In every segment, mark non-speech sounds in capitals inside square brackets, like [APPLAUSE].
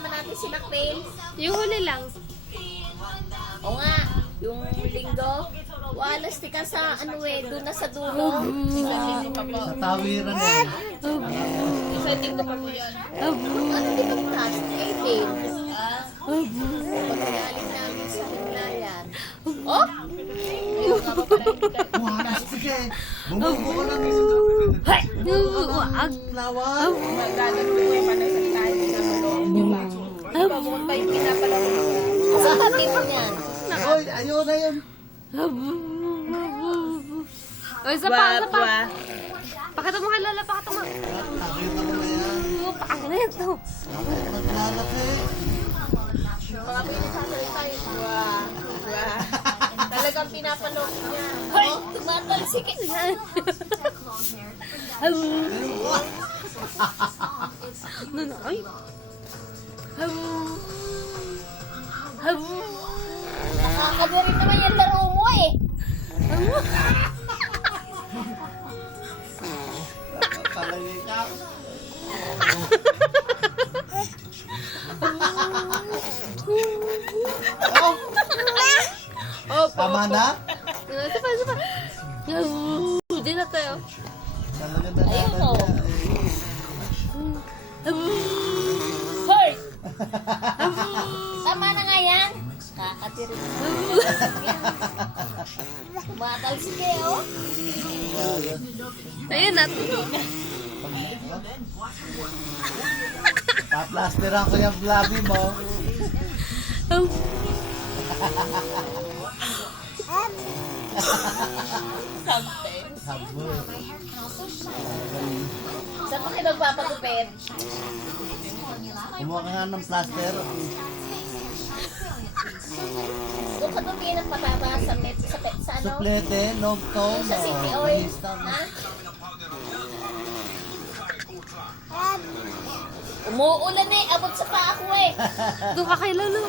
kasama natin si Macmail. Yung huli lang. O nga, yung linggo. Walas tika sa ano eh, doon na sa dulo. Sa tawiran eh. Sa linggo pa po yan. Ano di ba class? 18. Pagkaling namin sa himlayan. Oh! Buhanas, sige. Bumubo ko lang. Hay! Wag! Lawag. Sa tabi mo niyan. Oy, ayun na yun. O, isa pa, isa pa. Pakita mo kay Lola, pakita mo. Ko yan to. Mga pinagsasalita yun. Wow. Wow. Talagang pinapanood niya. Oh, tumatalsik. No, no, ay. Nakakabo rin naman yung laro mo eh. Oh, Opo. tama na? Isa pa, isa pa. Hindi na tayo. Talaga na Ayun, oh. Kakatirin na. [LAUGHS] Tumatalsik eh, oh. Ayun na. Paplasteran ko yung labi mo. Habol. Saan pa kayo magpapagupit? Kumuha ka nga ng plaster. Doon ka tumingin ng pataba sa pet, sa pet, sa ano? Suplete, long tone. Sa city oh, oil. balistan. Ha? Umuulan eh. Abot sa pa ako eh. [LAUGHS] Doon ka kay Lolo.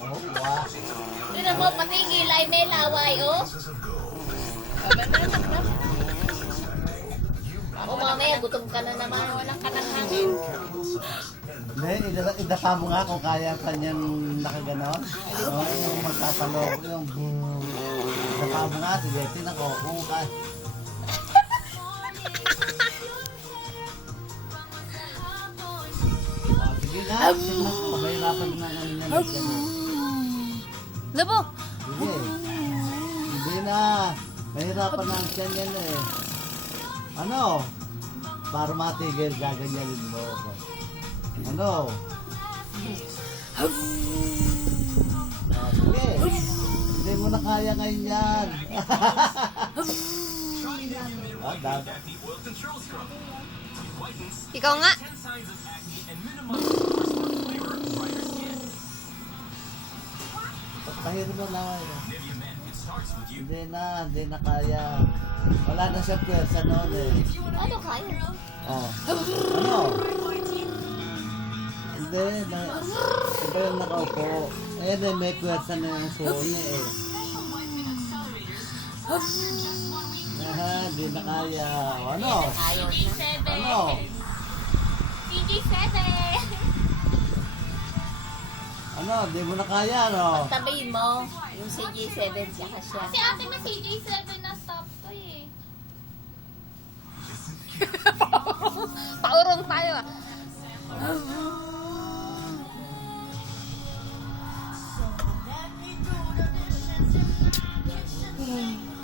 Oh, wow. Tignan mo, pati yung gilay may laway, oh. Ako mamaya, gutom ka na naman. Walang kanang-hangin. Hindi, idala, idapa mo nga kung kaya kanyang nakaganon. Oh, yung magpapalog, yung. Idapa mo nga, sige, tinan ko kung kaya. Oh, sige na, pahirapan na kami na. Labo! Sige. Hindi na. Mahirapan na ang tiyan yan eh. Ano? Para matigil, gaganyanin mo ako. Ano? Sige. Hindi mo na kaya ngayon yan. [LAUGHS] ah, dada. Ikaw nga. Pahiro mo na. eh. Hindi na, hindi na kaya. Wala na siya pwersa noon eh. Ano kaya? Oh. Ano? Hindi, na, iba yung nakaupo. Eh, may pwersa na yung suo niya eh. Ah, di na kaya. Ano? Ayaw na. Ano? CG7! Ano? Di mo na kaya, no? Tabihin mo yung CG7 tsaka siya. Si ate may CJ7 na stop to eh. [LAUGHS] Paurong tayo ah.